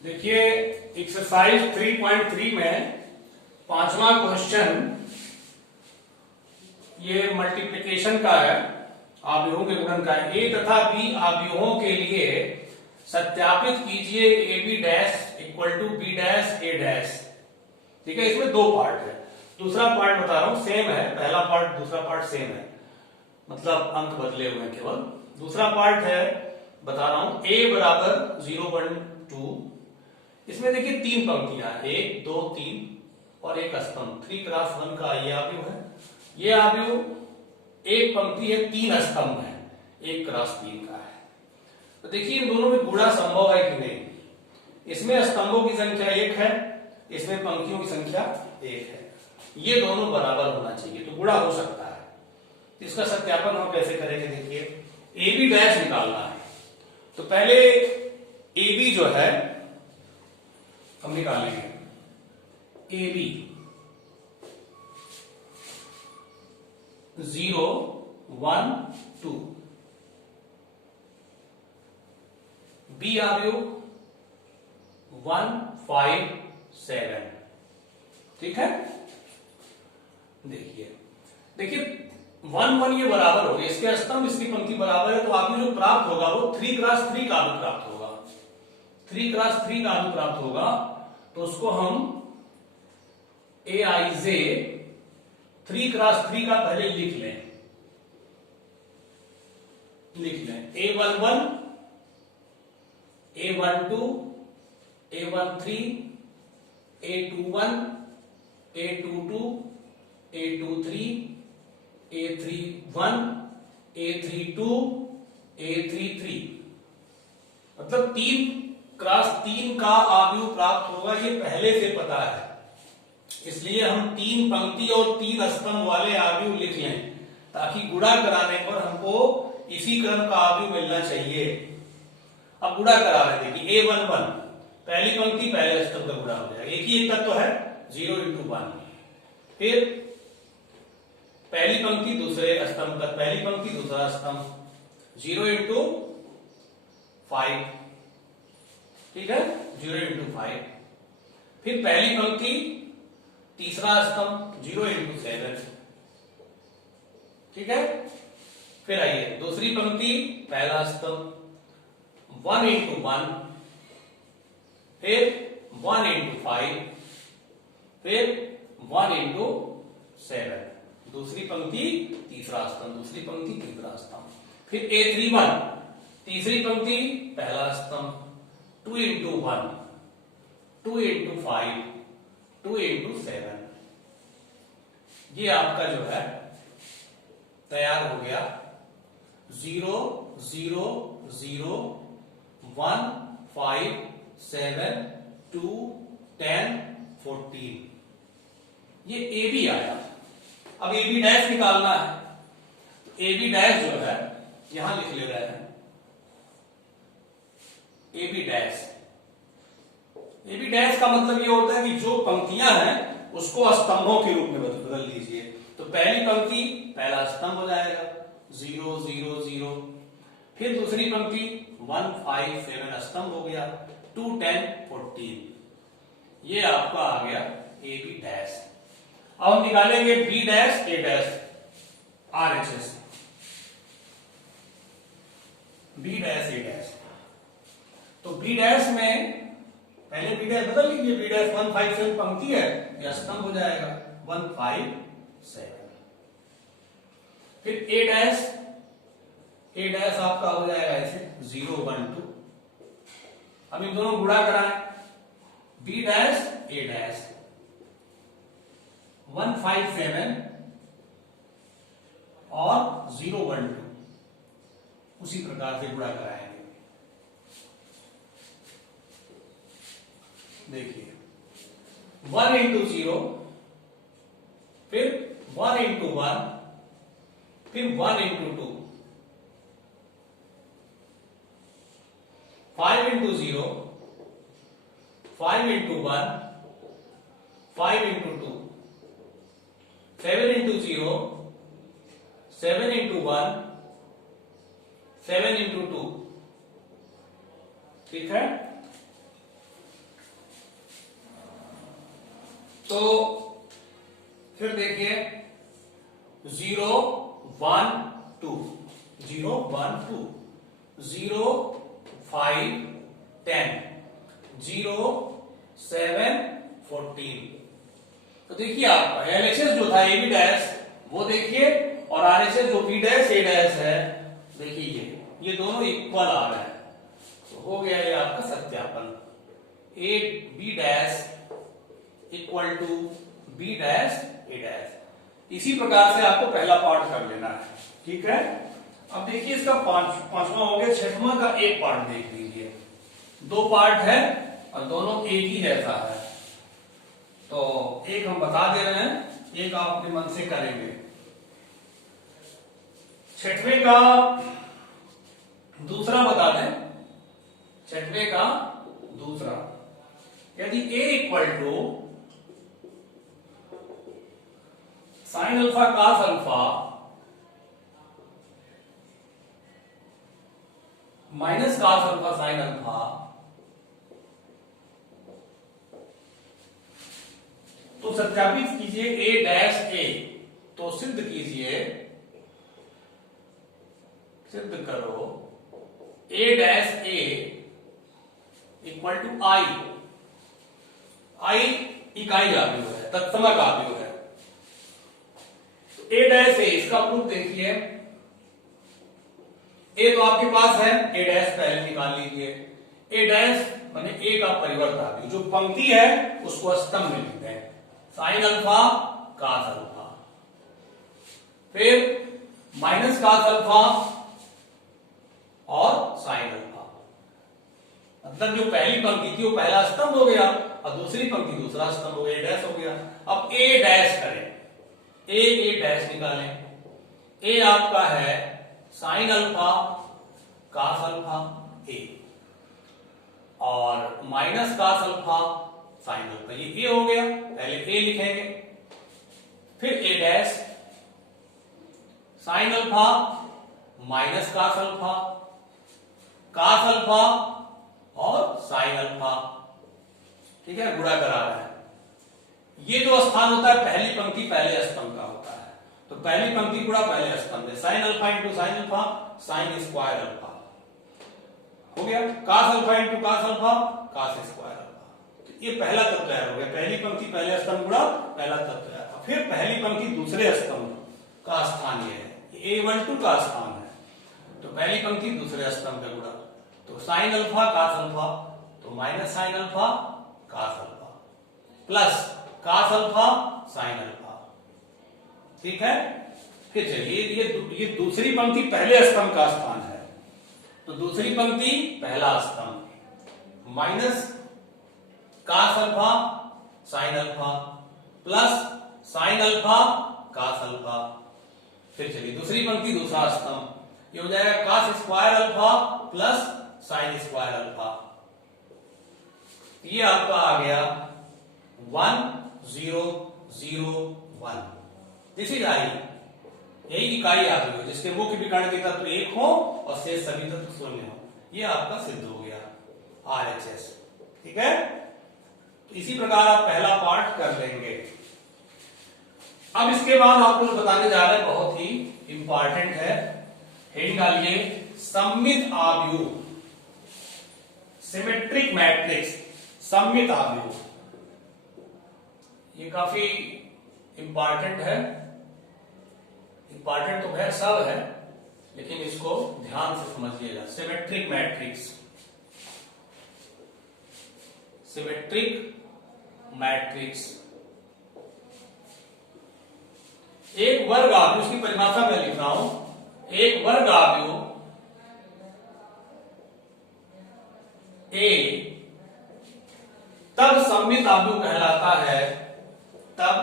देखिए एक्सरसाइज 3.3 में पांचवा क्वेश्चन ये मल्टीप्लिकेशन का है, आव्यूहों के गुणन का है। ए तथा बी आव्यूहों के लिए सत्यापित कीजिए A B dash equal to B dash A dash. ठीक है, इसमें दो पार्ट है। दूसरा पार्ट बता रहा हूं सेम है, पहला पार्ट दूसरा पार्ट सेम है, मतलब अंक बदले हुए हैं केवल। दूसरा पार्ट है बता रहा हूं ए बराबर 0 1 2। इसमें देखिए तीन पंक्तियां, 1 2 3 और एक स्तंभ। 3 क्रॉस 1 का ये आव्यूह है। ये आव्यूह एक पंक्ति है, 3 स्तंभ है, 1 क्रॉस 3 का है। तो देखिए इन दोनों में गुणा संभव है कि नहीं। इसमें स्तंभों की संख्या 1 है, इसमें पंक्तियों की संख्या 1 है। ये दोनों बराबर होना चाहिए तो गुणा हो सकता है। इसका सत्यापन हम कैसे करेंगे, देखिए ए बी डैश निकालना है। तो पहले ए बी जो है हम निकालेंगे, ए बी 0 1 2, बी आव्यूह 1 5 7। ठीक है, देखिए 1 1 ये बराबर हो गया, इसके स्तंभ इसकी पंक्ति बराबर है, तो आव्यूह जो प्राप्त होगा वो 3 क्रॉस 3 का आव्यूह प्राप्त होगा। 3 क्रॉस 3 का आव्यूह प्राप्त होगा तो उसको हम ए आई जे 3 क्रॉस 3 का पहले लिख लें A11 A12 A13 A21 A22 A23 A31 A32 A33, मतलब 3 क्रॉस 3 का आव्यूह प्राप्त होगा, ये पहले से पता है। इसलिए हम 3 पंक्ति और 3 स्तंभ वाले आव्यूह लिख लें ताकि गुणा कराने पर हमको इसी क्रम का आव्यूह मिलना चाहिए। अब गुणा करा रहे देखिए A11 पहली पंक्ति पहले स्तंभ का गुणा हो जाएगा, एक ही एक तत्व है 0 × 1। फिर पहली पंक्ति दूसरे स्तंभ का, पहली पंक्ति दूसरा स्तंभ 0 × 5। ठीक है, 0 × 5। फिर पहली पंक्ति तीसरा स्तंभ 0 × 7। ठीक है, फिर आइए दूसरी पंक्ति पहला स्तंभ 1 × 1, फिर 1 × 5, फिर 1 × 7। दूसरी पंक्ति तीसरा स्तंभ, दूसरी पंक्ति तीसरा स्तंभ। फिर A31 तीसरी पंक्ति पहला स्तंभ 2 × 1, 2 × 5, 2 × 7। ये आपका जो है तैयार हो गया 0 0 0 1 5 7 2 10 14। ये ए बी आया। अब ए बी डैश निकालना है, तो ए बी डैश जो है यहां लिख ले रहे हैं, A B dash. A B dash का मतलब ये होता है कि जो पंक्तियां हैं उसको स्तंभों के रूप में बदल लीजिए। तो पहली पंक्ति पहला स्तंभ हो जाएगा 0 0 0, फिर दूसरी पंक्ति 1 5 7 स्तंभ हो गया 2 10 14। ये आपका आ गया ए बी डैश। अब हम निकालेंगे B dash A dash RHS, B dash A dash. तो बी डैश में पहले बी डैश बदल लीजिए, बी डैश 1 5 7 पंक्ति है, यह स्तंभ हो जाएगा 1 5 7। फिर ए डैश आपका हो जाएगा ऐसे 0 1 2। अब इन दोनों गुणा कराएं, बी डैश ए डैश 1 5 7 और 0 1 2 उसी प्रकार से गुणा कराएंगे। देखिए 1 × 0, फिर 1 × 1, फिर 1 × 2, 5 × 0, 5 × 1, 5 × 2, 7 × 0, 7 × 1, 7 × 2। ठीक है, तो फिर देखिए 0 1 2, 0 1 2, 0 5 10, 0 7 14। तो देखिए आपका LHS जो था AB डैश वो देखिए, और RHS जो B डैश A डैश है देखिए ये दोनों इक्वल आ रहा है। तो हो गया ये आपका सत्यापन, AB dash equal to B dash A dash. इसी प्रकार से आपको पहला पार्ट कर लेना है, ठीक है। अब देखिए इसका पांचवा हो गया, छठवां का एक पार्ट देख लीजिए। दो पार्ट है और दोनों एक ही जैसा है, तो एक हम बता दे रहे हैं, एक आप अपने मन से करेंगे। छठवें का दूसरा बता दें, छठवें का दूसरा, यदि A equal to sine alpha cos alpha minus cos alpha sine alpha, तो सत्यापित कीजिए A डैश A, तो सिद्ध कीजिए, सिद्ध करो A dash A equal to I, I इकाई आव्यूह है, तत्समक आव्यूह है। A डैश A, इसका प्रूफ देखिए, A तो आपके पास है, A डैश पहले निकाल लीजिए। A डैश माने A का परिवर्त आव्यूह, जो पंक्ति है उसको स्तंभ में लिखते हैं, साइन अल्फा कास अल्फा, फिर माइनस कास अल्फा और साइन अल्फा। मतलब जो पहली पंक्ति थी वो पहला स्तंभ हो गया और दूसरी पंक्ति दूसरा स्तंभ हो गया, A डैश हो गया। अब A डैश करें, A डैश निकालें। A आपका है sine alpha cos alpha A और minus cos alpha sine alpha, ये A हो गया, पहले A लिखेंगे, फिर A dash sine alpha minus cos alpha, cos alpha और साइन अल्फा, ठीक है, गुणा करा रहा है। ये जो स्थान होता है पहली पंक्ति पहले स्तंभ का होता है, तो पहली पंक्ति गुणा पहले स्तंभ है, sine alpha into sine alpha sine square alpha हो गया, cos alpha into cos alpha cos square alpha. तो ये पहला तत्व तैयार हो गया, पहली पंक्ति पहले स्तंभ गुणा पहला तत्व तैयार। फिर पहली पंक्ति दूसरे स्तंभ का स्थान ये है, A12 का स्थान है, तो पहली पंक्ति दूसरे स्तंभ का गुणा, तो साइन अल्फा कास अल्फा, तो minus sine alpha cos alpha plus cos alpha sine alpha, ठीक है। फिर चलिए ये दूसरी पंक्ति पहले स्तंभ का स्थान है, तो दूसरी पंक्ति पहला स्तंभ minus cos alpha sine alpha plus sine alpha cos alpha. फिर चलिए दूसरी पंक्ति दूसरा स्तंभ, ये हो जाएगा cos square alpha plus sine square alpha. ये आपका आ गया 1 0 0 1, दिस इज आई, यही इकाई आव्यूह जिसके मुख्य विकर्ण के तत्व एक हो और शेष सभी तत्व शून्य हो, ये आपका सिद्ध हो गया RHS, ठीक है। तो इसी प्रकार आप पहला पार्ट कर लेंगे। अब इसके बाद आपको जो बताने जा रहे हैं बहुत ही इंपॉर्टेंट है, हेडिंग डालिए सममित आव्यूह, सिमेट्रिक मैट्रिक्स, सममित आव्यूह। ये काफी इंपॉर्टेंट है, इंपॉर्टेंट तो है सब है, लेकिन इसको ध्यान से समझिएगा। सिमेट्रिक मैट्रिक्स, सिमेट्रिक मैट्रिक्स एक वर्ग आव्यूह, उसकी परिभाषा मैं लिख रहा हूं, एक वर्ग आव्यूह A तब सममित आव्यूह कहलाता है, तब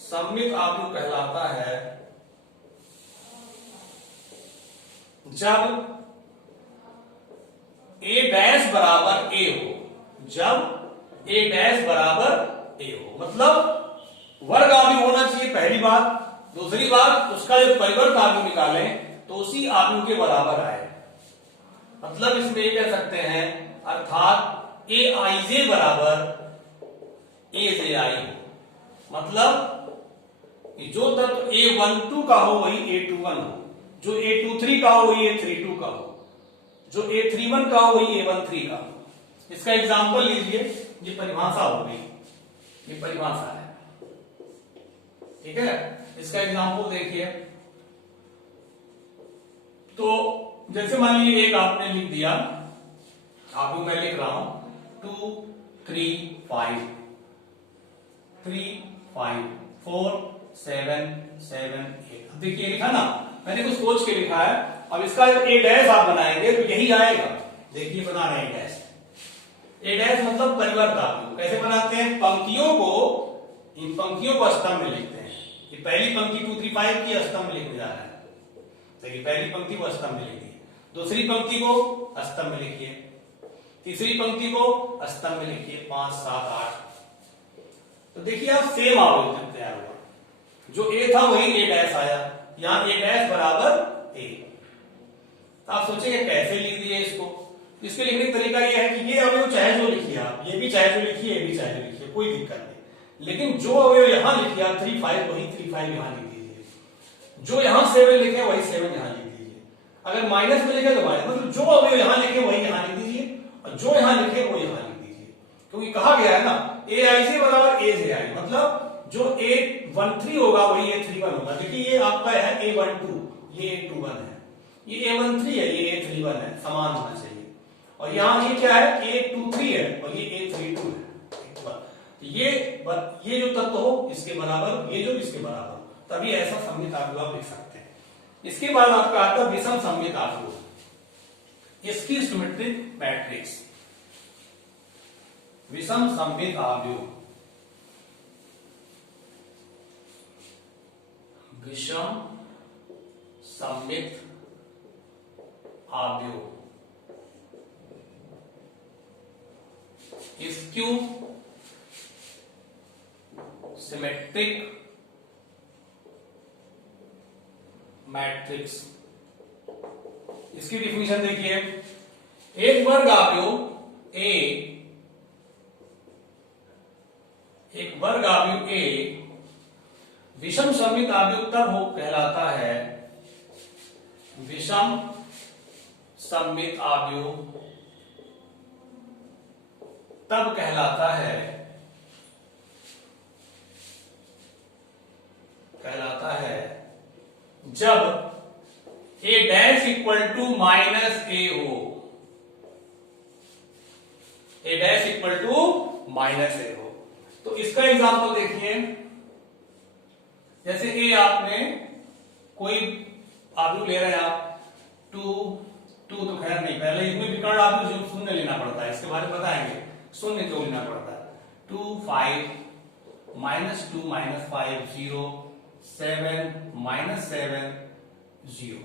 सममित आव्यूह कहलाता है जब A डैश बराबर A हो, जब A डैश बराबर A हो, मतलब वर्ग आव्यूह होना चाहिए पहली बात, दूसरी बात उसका जब परिवर्त आव्यूह निकालें तो उसी आव्यूह के बराबर आए, मतलब इसमें ये कह सकते हैं, अर्थात AIJ बराबर ए से आई हो, मतलब जो तत्व A12 का हो वही A21 हो, जो A23 का हो वही A32 का हो, जो A31 का हो वही A13 का हो। इसका एग्जांपल लीजिए, ये परिभाषा हो गई, ये परिभाषा है, ठीक है। इसका एग्जांपल देखिए, तो जैसे मान लीजिए एक आपने लिख दिया, आप मैं लिख रहा हूं 2 3 5 3 5 4 7 7 8। अब देखिए लिखा ना, मैंने कुछ सोच के लिखा है। अब इसका जब ए डैश आप बनाएंगे तो यही आएगा। देखिए बना रहे हैं डैश, ए डैश मतलब परिवर्त। कैसे बनाते हैं, पंक्तियों को, इन पंक्तियों को स्तंभ में लिखते हैं। ये पहली पंक्ति 2 3 5 की स्तंभ में लिखने जा रहा है। देखिए पहली पंक्ति को स्तंभ में लिखिए, दूसरी पंक्ति को स्तंभ में लिखिए, तीसरी पंक्ति को स्तंभ में लिखिए, 5 7 8। तो देखिए आप सेम आवेदन तैयार हुआ, जो ए था वही ए डैश आया, यहां ए डैश बराबर ए। तो आप सोचेंगे कैसे लिख दिए इसको। इसके लिखने का तरीका यह है कि ये अवयव चाहे जो लिखिए आप, ये भी चाहे जो लिखिए, ये भी चाहे जो लिखिए, कोई दिक्कत नहीं। लेकिन जो अवयव यहां लिखिए आप 3 5 वही 3 5 यहां लिख दीजिए, जो यहां 7 लिखे वही 7 यहां लिख दीजिए। अगर माइनस में लिखे तो माइनस, मतलब जो अवयव यहां लिखे वही यहां लिख दीजिए, और जो यहां लिखे वो यहां लिख दीजिए। क्योंकि कहा गया है ना ए आई से बराबर ए जे आई, मतलब जो A13 होगा वही A31 होगा। देखिए ये आपका है A12, ये A21 है, ये A13 है, ये A31 है, समान होना चाहिए। और यहां ये क्या है, A23 है और ये A32 है। ये जो तत्व हो इसके बराबर, ये जो इसके बराबर हो, तभी ऐसा सममित आव्यूह आप लिख सकते हैं। इसके बाद आपका आता है विषम सममित आव्यूह। इसकी सिमेट्रिक मैट्रिक्स, विषम सममित आव्यूह, विषम सममित आव्यूह, स्क्यू सिमेट्रिक मैट्रिक्स। इसकी डिफिनीशन देखिए, एक वर्ग आव्यूह ए, एक वर्ग आव्यूह ए विषम सममित आव्यूह तब हो कहलाता है, विषम सममित आव्यूह तब कहलाता है जब ए डैश इक्वल टू माइनस ए हो, ए डैश इक्वल टू माइनस ए हो। तो इसका एग्जांपल देखिए, जैसे ए आपने कोई आव्यूह ले रहे हैं आप 2 2 तो खैर नहीं, पहले इसमें विकर्ण आव्यूह शून्य लेना पड़ता है, इसके बारे में बताएंगे, शून्य क्यों लेना पड़ता है। 2 5 -2 -5 0 7 -7 0।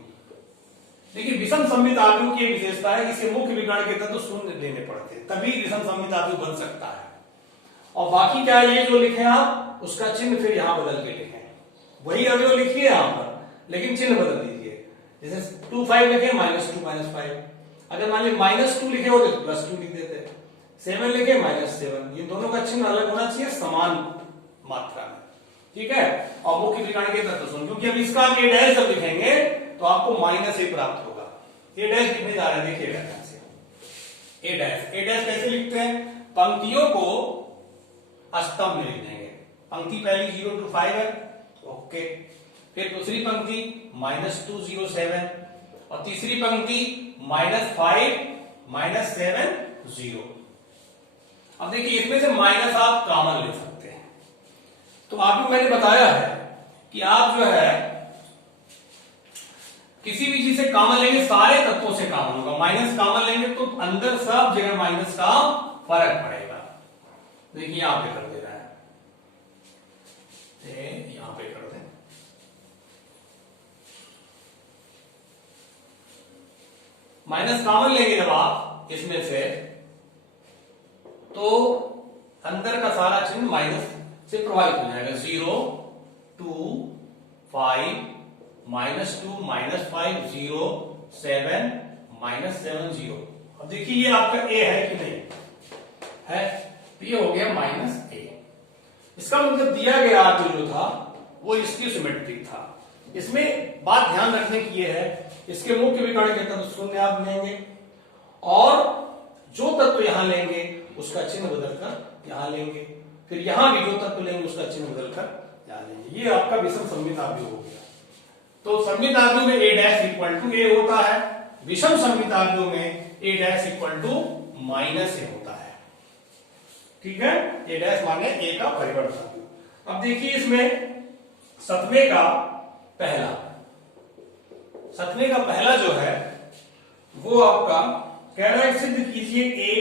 देखिए विषम सममित आव्यूह की विशेषता है कि इसके मुख्य विकर्ण के तत्व शून्य लेने पड़ते हैं, तभी विषम सममित आव्यूह बन सकता है। और बाकी क्या ये जो लिखे आप उसका चिन्ह फिर यहां बदल के लिखें, वही अवयव लिखिए यहां पर लेकिन चिन्ह बदल दीजिए। जैसे 2 5 लिखे -2 -5, अगर मान लीजिए -2 लिखे हो तो +2 लिख देते, 7 लिखे -7, ये दोनों का चिन्ह अलग होना चाहिए, समान मात्रा में, ठीक है। और मुख्य विकर्ण के तत्व शून्य, क्योंकि अब इसका ए डैश जब लिखेंगे तो आपको -a प्राप्त होगा। ए डैश लिखने जा रहे हैं, देखिएगा ध्यान से। ए डैश कैसे लिखते हैं, पंक्तियों को स्तंभ में लिख देंगे। पंक्ति पहली 0 to 5 है, ओके। फिर दूसरी पंक्ति -2 0 7 और तीसरी पंक्ति -5 -7 0। अब देखिए इसमें से माइनस आप कॉमन ले सकते हैं। तो आपको मैंने बताया है कि आप जो है किसी भी चीज से कॉमन लेंगे, सारे तत्वों से कॉमन होगा। माइनस कॉमन लेंगे तो अंदर सब जगह माइनस का फर्क पड़ेगा। देखिए यहां पे कर दे रहा है, यहां पे कर दें, माइनस कॉमन लेंगे जब आप इसमें से तो अंदर का सारा चिन्ह माइनस से प्रभावित हो जाएगा। 0 2 5 -2 -5 0 7 -7 0। अब देखिए ये आपका ए है कि नहीं है, तो ये हो गया -a। इसका मतलब दिया गया आव्यूह जो था वो इसकी सिमेट्रिक था। इसमें बात ध्यान रखने की ये है, इसके मुख्य विकर्ण के तत्व शून्य आप लेंगे और जो तत्व यहां लेंगे उसका चिन्ह बदलकर यहां लेंगे, फिर यहां भी जो तत्व लेंगे उसका चिन्ह बदलकर यहां लेंगे। ये आपका विषम सममित आव्यूह हो गया। तो सममित आव्यूह में a dash equal to a होता है, विषम सममित आव्यूह में a dash equal to minus a होता है। ठीक है, a डैश माने a का परिवर्त आव्यूह। अब देखिए इसमें सतवे का पहला जो है वो आपका कह रहा है सिद्ध कीजिए a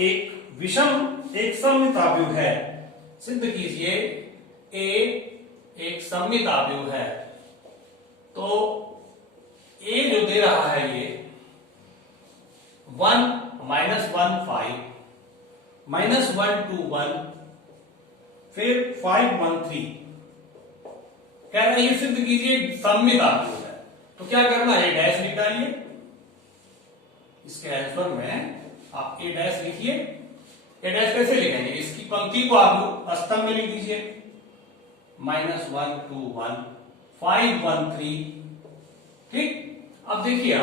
एक विषम एक सममित आव्यूह है। सिद्ध कीजिए a एक सममित आव्यूह है। तो a जो दे रहा है ये 1 -1 5 -1 2 1 फिर 5 1 3 कह रहा है ये सिद्ध कीजिए सममित आव्यूह है। तो क्या करना है, डैश लिख डालिए इसके आंसर में, आप a डैश लिखिए। a डैश कैसे लिखेंगे, इसकी पंक्ति को आप स्तंभ में लिख दीजिए, -1 2 1 5 1 3। ठीक, अब देखिए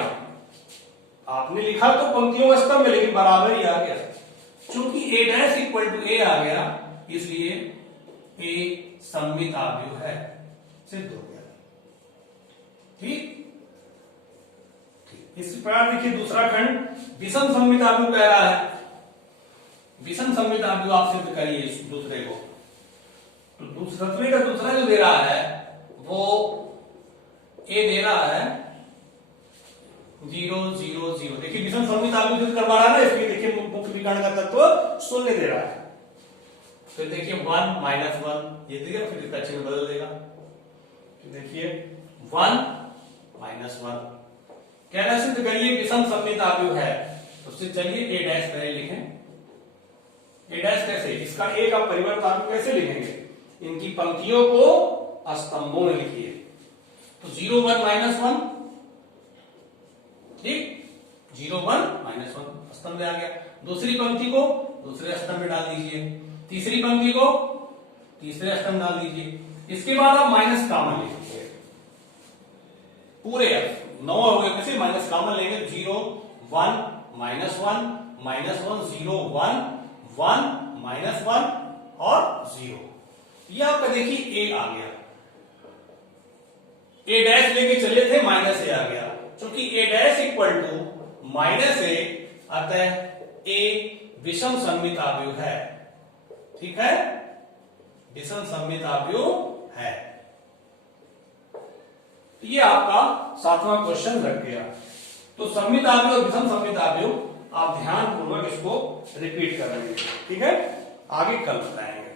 आपने लिखा तो पंक्तियों का स्तंभ में, लेकिन बराबर ही आ गया। चूंकि a dash equal to a आ गया इसलिए a सममित आव्यूह है, सिद्ध हो गया। ठीक, इस प्रकार देखिए दूसरा खंड विषम सममित आव्यूह कह रहा है। विषम सममित आव्यूह आप सिद्ध करिए इस दूसरे को। तो सतवें का दूसरा जो दे रहा है वो a दे रहा है 0 0 0। देखिए विषम सममित आव्यूह सिद्ध करवा रहा है ना, इसलिए देखिए मुख्य विकर्ण का तत्व शून्य दे रहा है। फिर देखिए 1 -1 ये देगा, फिर इसका चिन्ह बदल देगा। देखिए 1 -1 कह रहा है सिद्ध करिए विषम सममित आव्यूह है। तो सिद्ध चलिए a डैश पहले लिखें। a डैश कैसे, इसका a का परिवर्त आव्यूह कैसे लिखेंगे, इनकी पंक्तियों को स्तंभों में लिखिए। तो 0 1 -1, ठीक, 0 1 -1 स्तंभ में आ गया। दूसरी पंक्ति को दूसरे स्तंभ में डाल दीजिए, तीसरी पंक्ति को तीसरे स्तंभ डाल दीजिए। इसके बाद आप माइनस कॉमन लीजिए, पूरे 9 हो गए, कैसे माइनस कॉमन लेंगे, 0 1 -1 -1 0 1 1 -1 और 0। ये आपका देखिए a आ गया। a डैश लेके चले थे, -a आ गया। क्योंकि a dash equal to -a, अतः a विषम सममित आव्यूह है। ठीक है, विषम सममित आव्यूह है। ये आपका 7वां क्वेश्चन लग गया। तो सममित आव्यूह और विषम सममित आव्यूह आप ध्यान पूर्वक इसको रिपीट कर लेंगे। ठीक है, आगे कल बताएंगे।